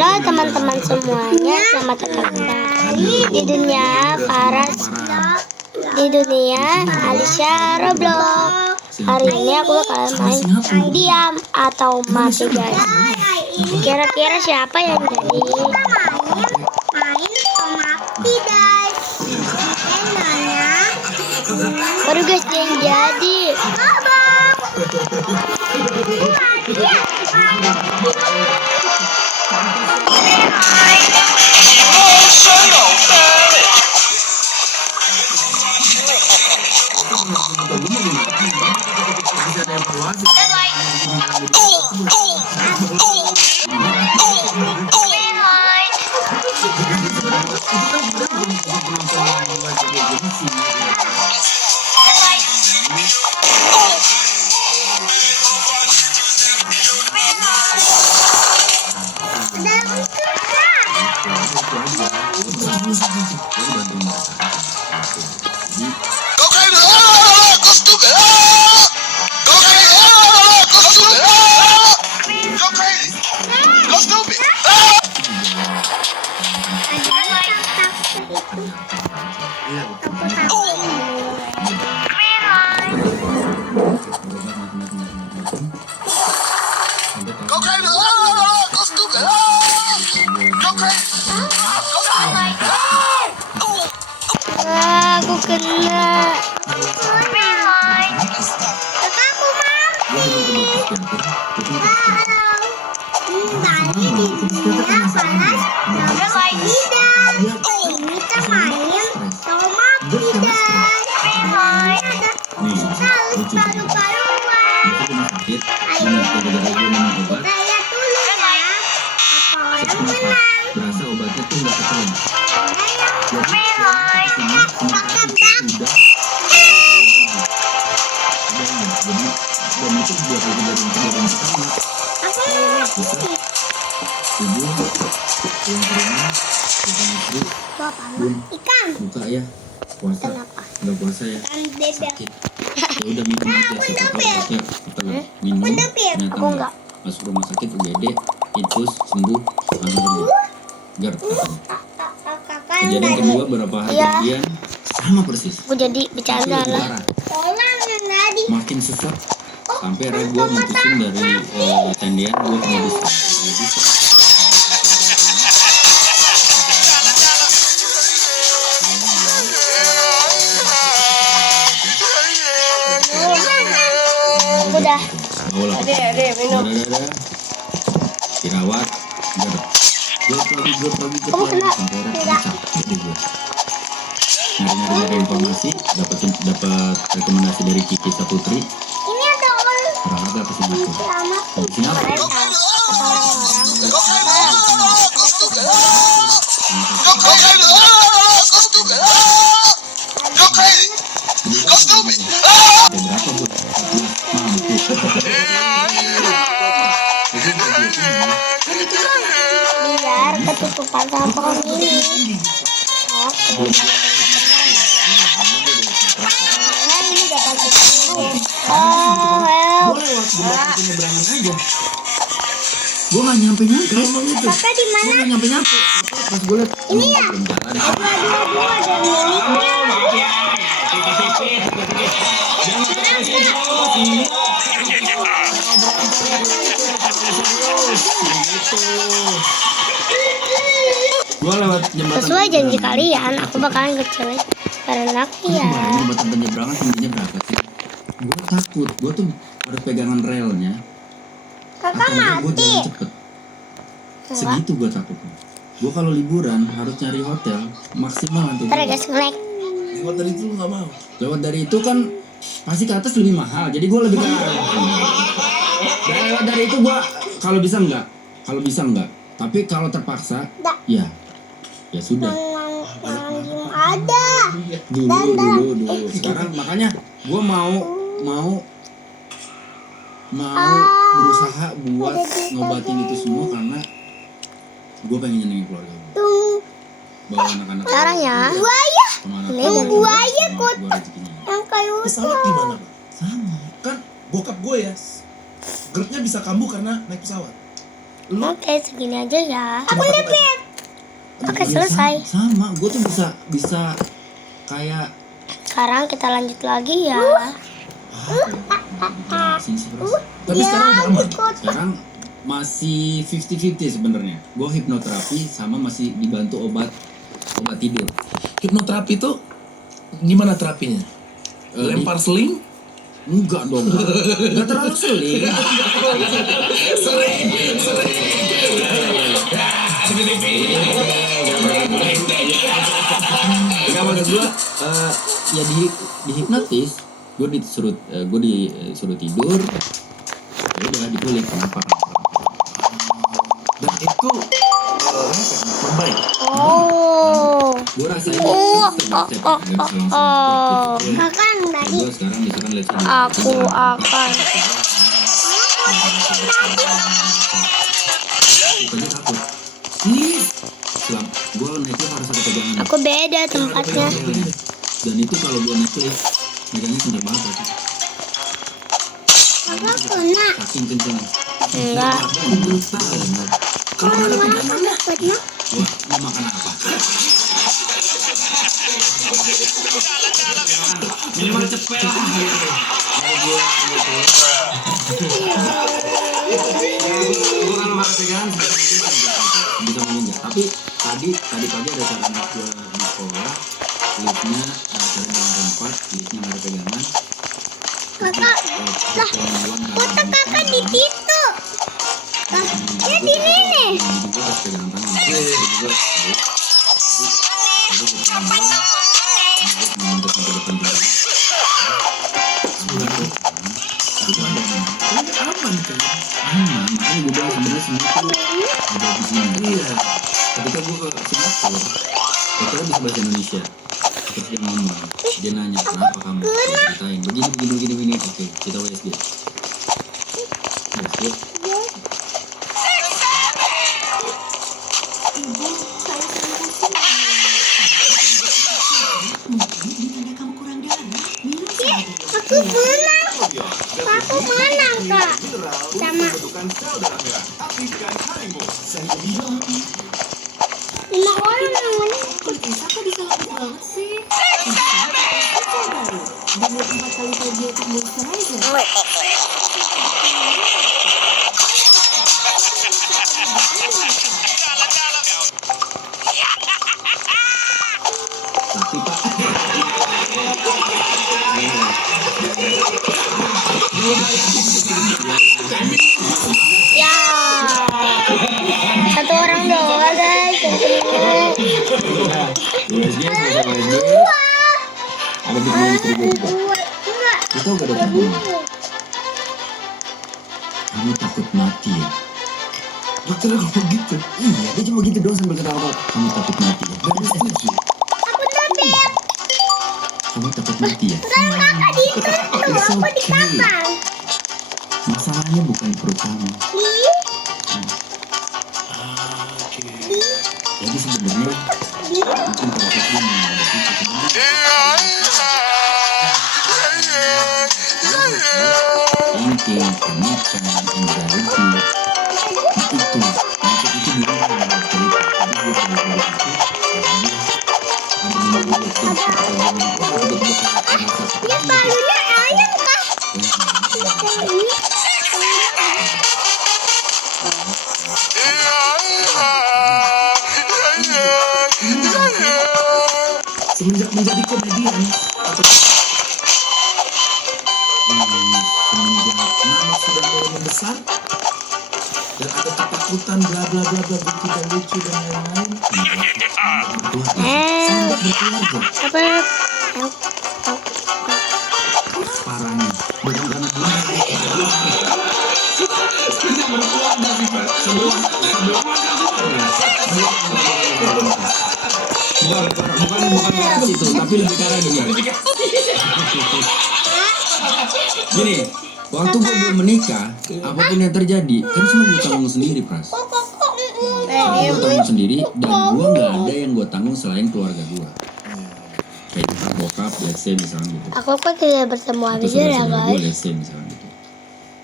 Halo teman-teman semuanya, selamat datang kembali di dunia Faras, di dunia Alisha Roblox. Hari ini aku bakalan main diam atau mati, guys. Kira-kira siapa yang jadi? Main mati, guys. Baru guys yang jadi. Aku kena. Berasa obatnya tuh nggak ketahuan. Ikan. Buka ya. Puasa. Nggak puasa ya. Sakit. Ya udah minum aja. Siapa tahu obatnya kita minum. Ternyata Aku enggak. masuk rumah sakit UGD, infus sembuh langsung sembuh. Gar. Kejadian kedua berapa hari kemudian sama persis. Aku jadi bercanda lah. Makin susah sampai akhirnya gue mutusin dari tendian gue ke medis. Udah. Ada minum. Dirawat. Gue sampai akhirnya capek deh gue. Nyari informasi, dapat rekomendasi dari Kiki Saputri. Ini ada orang. Berharga ke Singapura. Di Singapura. Berapa bu? Biar ketutupan sama pohon ini. Penyeberangan aja. Gue gak nyampe emang itu. Kakak di mana? Gue gak nyampe. Pas gue liat Ini ya? Dua ada miliknya. gue lewat jembatan. Sesuai janji kalian, aku bakalan kecewa karena ya. Jembatan penyeberangan tingginya berapa sih? Gue takut. Gue tuh harus pegangan relnya. Kakak Gue mati. jalan cepet. Segitu gue takut. Gue kalau liburan harus cari hotel maksimal nanti. Ntar ya guys, nge-lag. Lewat dari itu lu gak mau. Lewat dari itu kan pasti ke atas lebih mahal. Jadi gue lebih ke lewat dari itu gue kalau bisa enggak. Tapi kalau terpaksa, ya sudah. Yang ada. Dulu. Sekarang makanya gue mau berusaha buat ngobatin itu semua karena gue pengen nyenengin keluarga gue. Bawa anak-anak. Sekarang ya. Buaya. Yang buaya kotak. Yang kayu Pesawat gimana, Pak? Sama. Kan bokap gue ya, geraknya bisa kambuh karena naik pesawat. Oke, segini aja ya. Aku lihat. Oke, Iya, selesai. Sama, gue tuh bisa kayak Sekarang kita lanjut lagi ya. sih Pras. Tapi sekarang udah aman. Sekarang masih 50-50 sebenarnya. Gue hipnoterapi sama masih dibantu obat tidur. Hipnoterapi itu gimana terapinya? Lempar seling? Enggak dong. Enggak terlalu sulit. Enggak, maksud gue ya dihipnotis. Gue disuruh tidur. Ya udah dikulik kenapa? Dan itu terbaik. Oh. Gue rasain Kakak tadi. Gue sekarang misalkan let's say Aku akan. Tadi takut. Ih, selam. Gue naik lift harus ada pegangan. Aku beda tempatnya. Dan itu kalau gue naik lift, megangnya kenceng banget. Kakak kena. Saking kenceng. Enggak. Kalau nggak ada pegangan, Kena. gue mau makan apa? Minimal cepet lah. Gue kalau makan pegangan bisa menginjak. Tapi tadi pagi ada cara anak gue di sekolah, liftnya cara jalan tempat, liftnya nggak ada pegangan. Kakak, foto kakak di situ. Ya di sini. Jadi gue pas pegangan tangan. Jadi gue Aman kan? makanya gue bilang sebenarnya semua tuh ada di sini. Iya. Ketika gue ke Singapura, dokternya bisa bahasa Indonesia. Terus dia ngomong, dia nanya kenapa kamu? Saya ceritain begini. Oke, kita USG. USG. Aku menang. Aku menang kak. Sama. 5 orang yang menang. Bisa kok bisa lama banget sih. Baru 4 kali tadi untuk moisturizer. Tapi Pak, Ya. Satu orang doang guys. USG sama USG ada di bulan istri gue. Kita udah ada temen. Kamu takut mati ya? Dokter ngomong gitu. Iya, dia cuma gitu doang sambil ketawa. Kamu takut mati ya? Dan dia setuju. Aku tebet. Kamu takut mati ya? Kalau kakak di situ, aku di kamar. Masalahnya bukan perut kamu. Ih, Oke. Jadi sebenarnya mungkin prosesnya menghadapi thinking, connection, anxiety. Itu di luar dari cerita. Jadi gue pada dari itu, ada dia palunya ayam kah? Semenjak menjadi komedian atau semenjak nama sudah mulai membesar dan ada ketakutan bla bla bla bla tidak lucu dan lain-lain. Sangat berkeluarga. Apa? Parahnya bukan karena bukan karena itu, tapi lebih karena gini, waktu gue belum menikah, apapun yang terjadi kan semua gue tanggung sendiri, Pras. Gue tanggung sendiri dan gue nggak ada yang gue tanggung selain keluarga gue. Kayak nyokap, bokap, let's say misalnya gitu. Aku kan tidak bertemu Atau Abizar ya saudara-saudara gue, guys. let's say misalnya gitu.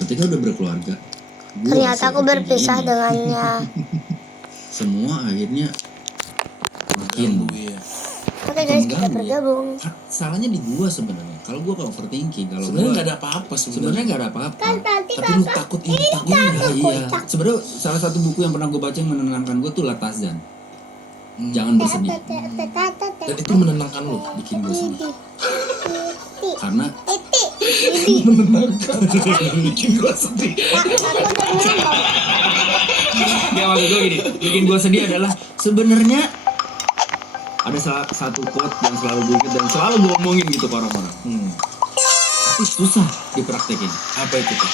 Ketika udah berkeluarga, Ternyata aku berpisah dengannya. Semua akhirnya makin Iya. Oke guys, kita bergabung. salahnya di gua sebenarnya. Kalau gua overthinking, kalau Sebenarnya gua nggak ada apa-apa sebenarnya sebenarnya. nggak ada apa-apa. Tadi Tapi lu takut ini takut ini. Iya. Sebenarnya salah satu buku yang pernah gue baca yang menenangkan gue tuh Latazan. Jangan bersedih. Dan itu menenangkan lu. Bikin gue sedih. Karena Menenangkan. Bikin gua sedih. ya maksud gue gini, bikin gue sedih adalah sebenarnya ada salah satu quote yang selalu gue ingat dan selalu gue omongin gitu ke orang-orang. Tapi susah dipraktekin. Apa itu tuh?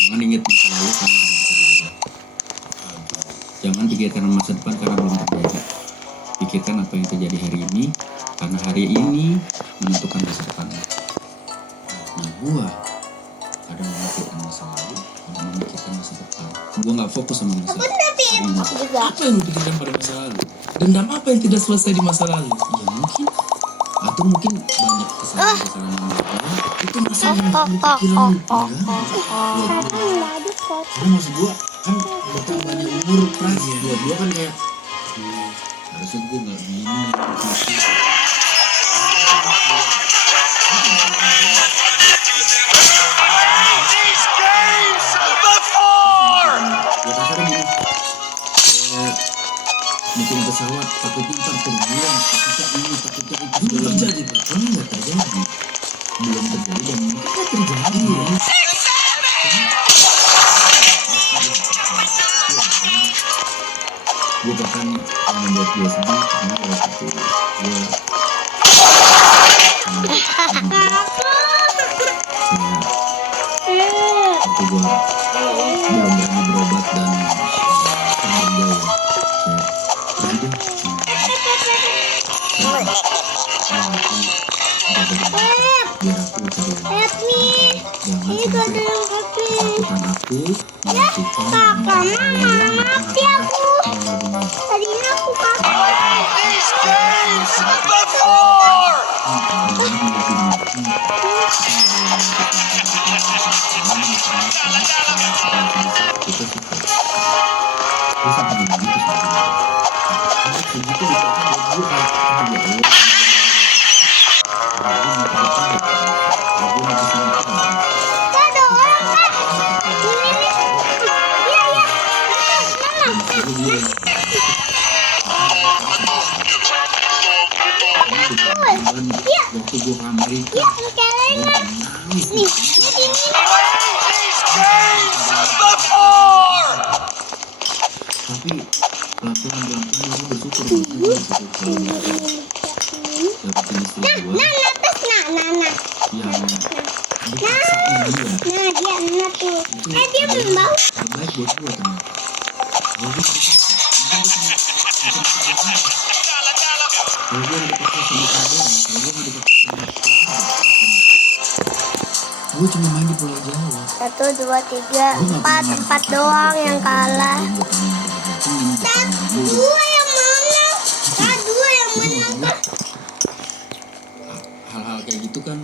Jangan ingat masa lalu karena belum terjadi. Jangan pikirkan masa depan karena belum terjadi. Pikirkan apa yang terjadi hari ini karena hari ini menentukan masa depan. Nah, gua kadang memikirkan masa lalu, kadang memikirkan masa depan. Gua nggak fokus sama masa lalu. Aku juga. Apa yang lu pikirkan pada masa lalu? Dendam apa yang tidak selesai di masa lalu? Ya mungkin, atau mungkin banyak kesalahan-kesalahan yang dilakukan. Itu masalah yang lu pikiran. Karena maksud gua kan bertambahnya umur pras. Buat gua kan kayak harusnya gua nggak gini. Gitu. Ya kasarnya gini, bikin pesawat takutnya ntar terbang, takutnya ini, takutnya itu. Belum terjadi, Pak. Kalau nggak terjadi, belum terjadi dan mungkin nggak terjadi ya. Gue bahkan yang membuat gue sedih karena waktu itu gue waktu gue belum berani berobat dan terlalu jauh kayak pergi deh biar aku cari jangan sampai ketakutan aku menyakitkan Tadinya aku kakak. Ada orang kan? Ini nih. Iya, Waktu gue ke Amerika, iya, sekarang gue nangis nih. Tapi pelan-pelan gue bersyukur banget kalau dapetin istri gue atas nah. yang dipaksain dia. Nah, dia tuh. Itu Dia membau. terbaik buat gue ternyata. Kalau gue terpaksa, kalau gue nggak dipaksa sama keadaan, kalau gue nggak dipaksa sama keluarga, gue cuma main di Pulau Jawa. 1, 2, 3, 4 doang yang kalah. Dua yang mana? Dua yang mana? Hal-hal kayak gitu kan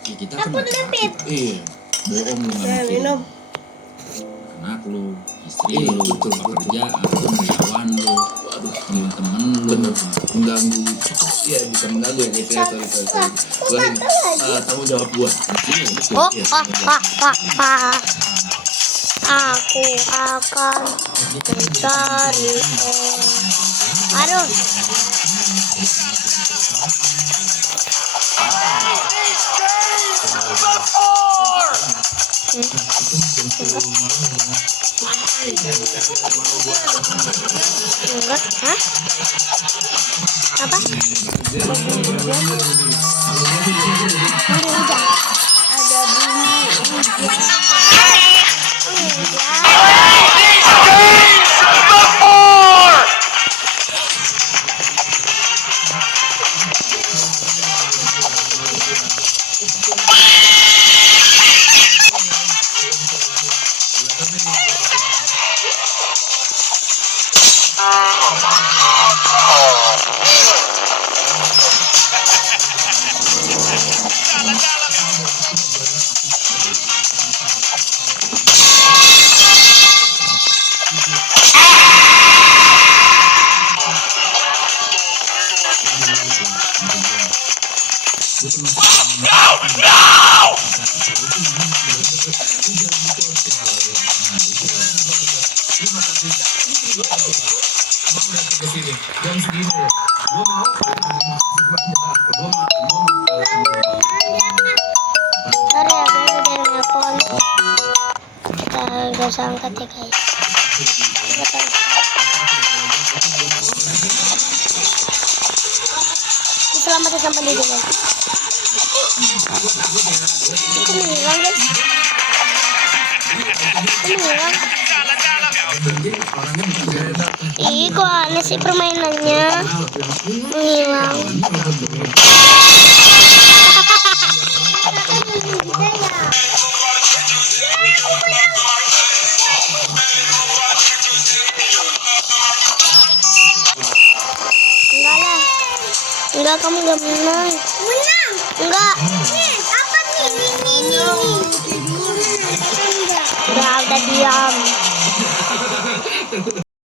ya kita kan Aku udah beb. iya bohong lu nggak mikirin anak lu istri Iya, lu betul, pekerjaan lu karyawan lu teman-teman lu Bener. Mengganggu. Iya, bisa mengganggu ya guys ya. Sorry. Ulangi. Tanggung jawab gua. Ini betul. Oh, Iya, wah, tanggung jawab. wah, wah, wah. Aku akan mencari orang. Aduh, enggak, hah? Apa? Ada bunyi hujan. Kesini jam segini ya. Gua mau. Sorry ya guys, udah nelpon. Kita gak usah angkat ya guys. Kita tahu. Diselamatin sama dia guys. Itu menghilang guys. Itu menghilang. Ih, kok aneh sih permainannya. Menghilang. Enggak lah. Enggak, kamu gak menang. Menang. Enggak.